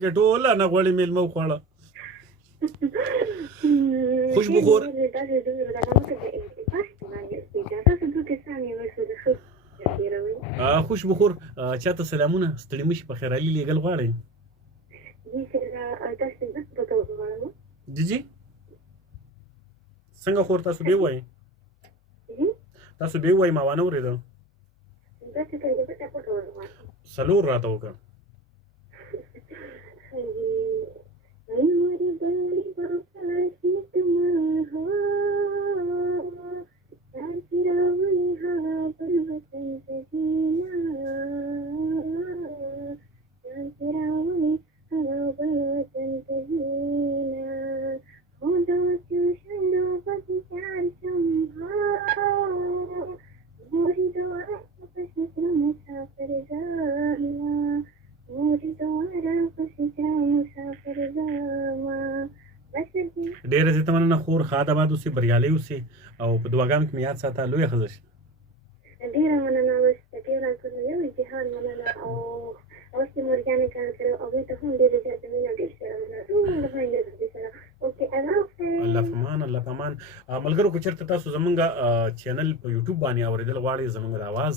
کې ټوله نه غوړي میلمه وخوړه. خوشبو خور خوشبو خور چاته سلامونه ستړي مشي په خیر علي لیږل غواړئ؟ جی جی څنګه خور تاسو به وایي؟ تاسو به وایي ما وانه اورېده. څلور راته وکړه. ډېره زیاته مننه خور، ښاد آباد اوسې، بریالۍ اوسې او په دعاګانو کې مې یاد ساته. لویه ښځه شي. ډېره مننه. جهان مننه او اوس چې مورګانې کار کړو هغوی ته هم ډېرې زیاتې مینه ډېر سره مننه ټول خویندې سره. اوکې الله پامان الله پامان. ملګرو که چېرته تاسو زمونږ چینل په یوټیوب باندې اورېدل غواړئ زمونږ د اواز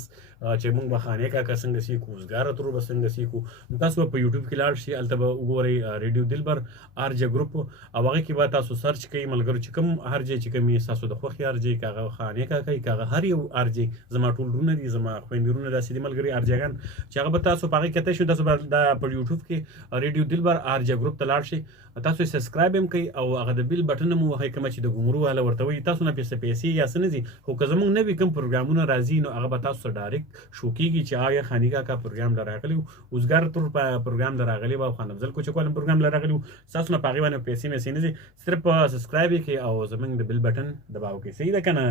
چې موږ به خانې کاکا څنګه سیکو، اوزګاره ترور به څنګه سیکو، تاسو به په یوټیوب کې لاړ شئ، هلته به وګورئ ریډیو دلبر آرجه ګروپ او هغې کې به تاسو سرچ کوئ ملګرو چې کوم آرجې چې کوم یې ستاسو د خوښې آرجې که هغه خانې کاکا که هغه هر یو آرجې زما ټول ورونه دي، زما خویندې ورونه داسې دي ملګري آرجېګان چې هغه به تاسو په هغې کتی شو. تاسو به په یوټیوب کې ریډیو دلبر آرجه ګروپ ته لاړ شئ، تاسو یې سبسکرایب هم کوئ او هغه د بیل بټن هم ووهئ کومه چې د ګمرو والا ورته وایي. تاسو نه پیسې یا څه نه ځي، خو که زموږ نوي کوم پروګرامونه راځي نو هغه به تاسو ته ډایرکټ شو کېږي چې آیا خاني کاکا پروګرام له راغلی و، اوزګار ترور پروګرام له راغلی و او خان افضل کوچکوال پروګرام له راغلی و. ستاسو نه په هغې باندې پیسې میسې نه ځي، صرف سبسکرایب یې کړئ او زموږ د بیل بټن دباو کړئ. صحیح ده که نه؟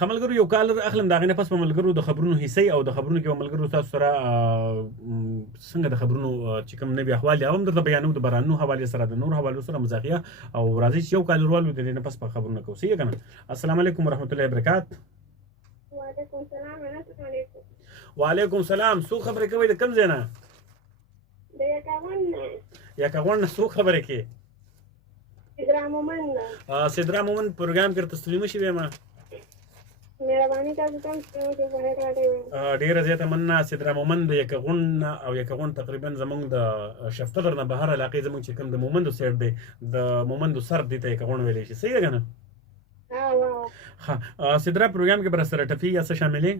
ښه ملګرو یو کال اخلم د هغې نه پس به ملګرو د خبرونو حصې او د خبرونو کې به ملګرو تاسو سره څنګه د خبرونو چې کوم نوي احوال دي هغه هم درته بیانوو، د بارانونو حوالې سره د نورو حوالو سره مزاحیه او راځئ چې یو کال روالو د دې نه پس په خبرونه کوو. صحیح ده که نه؟ السلام علیکم ورحمت الله وبرکات. وعلیکم السلام ورحمت الله. وعلیکم السلام. څوک خبرې کوئ د کوم ځای نه؟ د یکاغون نه. یکاغون نه څوک خبرې کوي؟ سدرا مومن نه. سدرا مومن پروګرام کې تسلیمه شوې ما مهرباني تاسو ته ډېره زیاته مننه. سدرا مومن د یکاغون او یکاغون تقریبا زموږ د شفتلر نه بهر علاقې زموږ چې کوم د مومندو سایډ دی د مومندو سر دی ته یکاغون ویلی شي. صحیح ده که نه؟ ښه سدرا پروګرام کې به راسره ټپي یا څه شاملې؟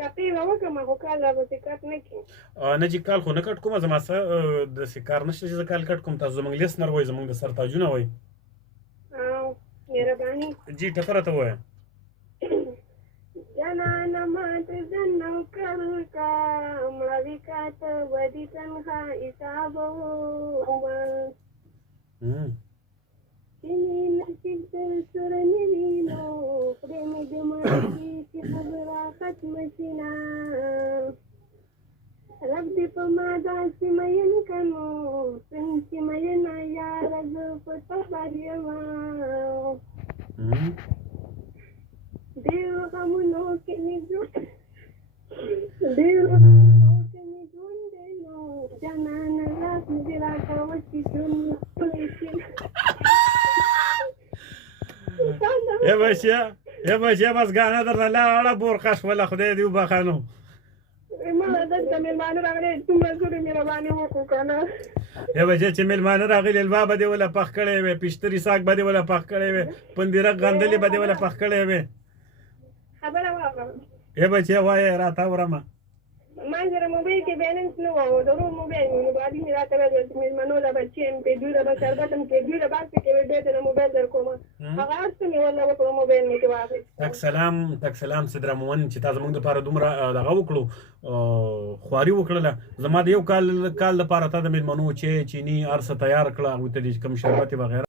ټپي به وکړم خو کال رابسې کټ نه کړي. نه چې کال خو نه کټ کومه، زما څه داسې کار نشته چې زه کال کټ کوم. تاسو زموږ لیسنر وایي، زموږ د سر تاجونه وایي. مهرباني. جی ټپه راته ووایه. جانانه ماته د نوکر کا مړوي کا ته ودي تنها حساب چینی نصیب در سر نوینو پریم دماغی چی خبره ختم شینا رب دی پا ما داسی مین کنو سنچی مین یا رز پتا باریما دیو غمونو که می جوندنو جانان راس می راکا وچی جون پلیشن یه باشیا بس گانه در لاړه بورخش ولا خدای دی وبخانو. ما دلته مېلمانه راغلي دومره زورې مهرباني وکړو که نه. یا بچی چې مېلمانه راغلي الوا به دې وله پخ کړی وی، پیشتري ساګ به دې وله پخ کړی وی، پندیرک غندلې به دې وله پخ کړی وی. خبره واوره. یا بچی وایه راته اورمه. ما سره موبایل کې بیلنس نه و، د ورور موبایل و، نو بعدې مې راته ویل چې مېلمنو له به چیم پې دوی له به شربت هم کې دوی له باد کې ویل بیا ته موبایل در کومه هغه هر څه مې ورله وکړو موبایل مې کې واخېست. تک سلام سدرا مومن چې تا زموږ دپاره دومره دغه وکړو خواري وکړله. زما د یو کال دپاره تا د مېلمنو چای چیني هر څه تیار کړه، هغوی ته دې کوم شربت وغیره